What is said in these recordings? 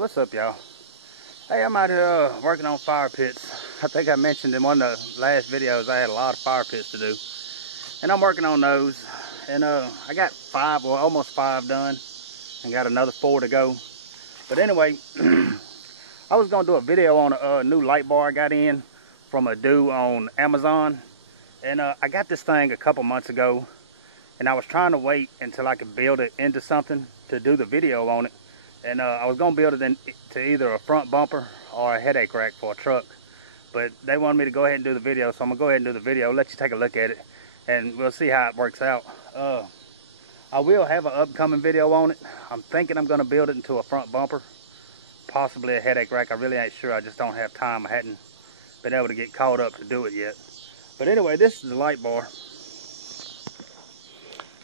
What's up, y'all? Hey, I'm out here working on fire pits. I think I mentioned in one of the last videos I had a lot of fire pits to do, and I'm working on those. And I got 5, or almost 5 done, and got another 4 to go. But anyway, I was gonna do a video on a new light bar I got in from AUDEW on Amazon, and I got this thing a couple months ago, and I was trying to wait until I could build it into something to do the video on it. And I was gonna build it into either a front bumper or a headache rack for a truck, but they wanted me to go ahead and do the video, so I'm gonna go ahead and do the video, let you take a look at it, and we'll see how it works out. I will have an upcoming video on it. I'm thinking I'm gonna build it into a front bumper, possibly a headache rack. I really ain't sure. I just don't have time. I hadn't been able to get caught up to do it yet. But anyway, this is the light bar.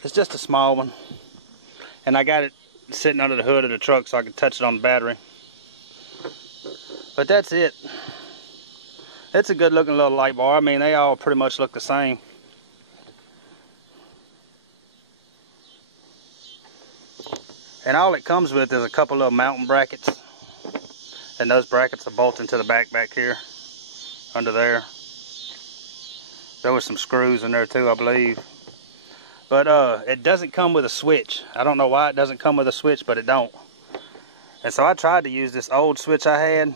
It's just a small one, and I got it sitting under the hood of the truck so I can touch it on the battery. But that's it. It's a good looking little light bar. I mean, they all pretty much look the same. And all it comes with is a couple of mounting brackets, and those brackets are bolted to the back here under there. There was some screws in there too, I believe. But it doesn't come with a switch. I don't know why it doesn't come with a switch, but it don't. And so I tried to use this old switch I had,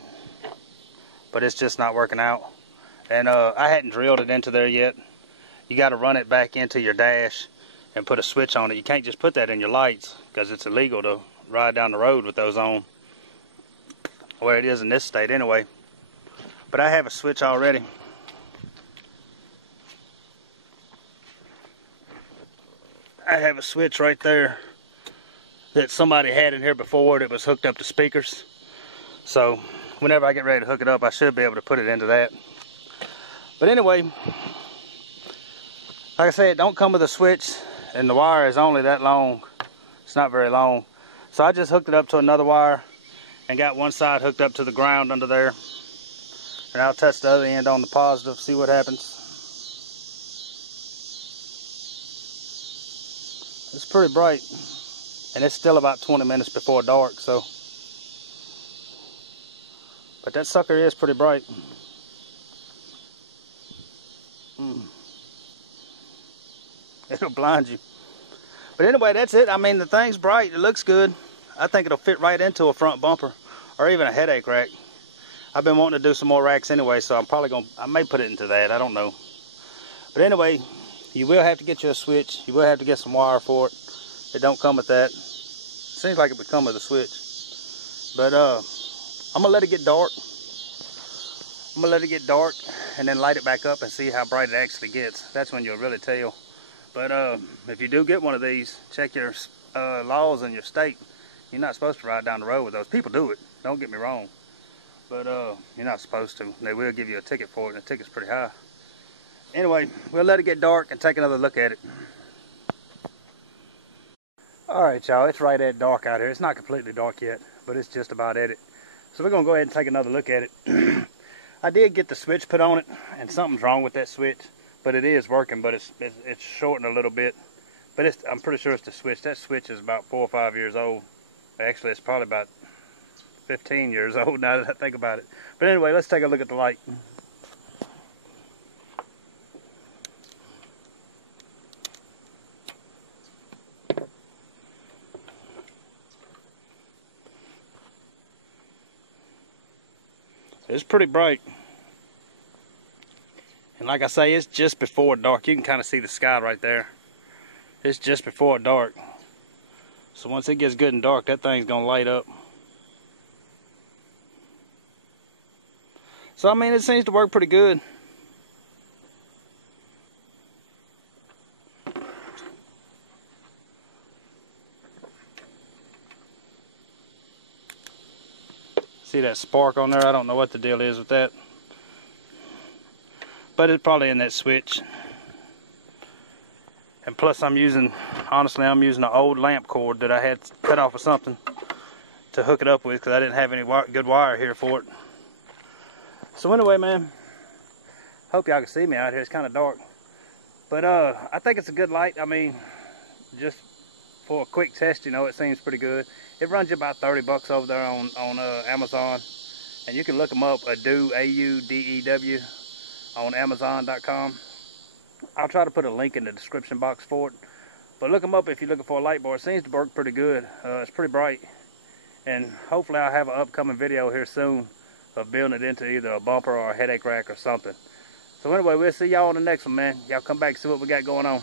but it's just not working out. And I hadn't drilled it into there yet. You got to run it back into your dash and put a switch on it. You can't just put that in your lights, because it's illegal to ride down the road with those on. Where it is in this state anyway. But I have a switch already. I have a switch right there that somebody had in here before that was hooked up to speakers. So whenever I get ready to hook it up, I should be able to put it into that. But anyway, like I say, it don't come with a switch, and the wire is only that long. It's not very long. So I just hooked it up to another wire and got one side hooked up to the ground under there. And I'll touch the other end on the positive, see what happens. It's pretty bright, and it's still about 20 minutes before dark, so. But that sucker is pretty bright. It'll blind you. But anyway, that's it. I mean, the thing's bright. It looks good. I think it'll fit right into a front bumper or even a headache rack. I've been wanting to do some more racks anyway, so I may put it into that. I don't know. But anyway, you will have to get you a switch. You will have to get some wire for it. It don't come with that. Seems like it would come with a switch. But I'm gonna let it get dark. I'm gonna let it get dark and then light it back up and see how bright it actually gets. That's when you'll really tell. But if you do get one of these, check your laws in your state. You're not supposed to ride down the road with those. People do it, don't get me wrong. But you're not supposed to. They will give you a ticket for it, and the ticket's pretty high. Anyway, we'll let it get dark and take another look at it. Alright, y'all, it's right at dark out here. It's not completely dark yet, but it's just about at it. So we're going to go ahead and take another look at it. I did get the switch put on it, and something's wrong with that switch. But it is working, but it's shortened a little bit. But I'm pretty sure it's the switch. That switch is about 4 or 5 years old. Actually, it's probably about 15 years old now that I think about it. But anyway, let's take a look at the light. It's pretty bright. And like I say, it's just before dark. You can kind of see the sky right there. It's just before dark. So once it gets good and dark, that thing's gonna light up. So I mean, it seems to work pretty good. See that spark on there? I don't know what the deal is with that. But it's probably in that switch. And plus honestly, I'm using an old lamp cord that I had cut off of something to hook it up with, because I didn't have any good wire here for it. So anyway, man, hope y'all can see me out here. It's kind of dark. But I think it's a good light. I mean, just for a quick test, you know, it seems pretty good. It runs you about 30 bucks over there on Amazon. And you can look them up, AUDEW, A-U-D-E-W, on Amazon.com. I'll try to put a link in the description box for it. But look them up if you're looking for a light bar. It seems to work pretty good. It's pretty bright. And hopefully I'll have an upcoming video here soon of building it into either a bumper or a headache rack or something. So anyway, we'll see y'all on the next one, man. Y'all come back and see what we got going on.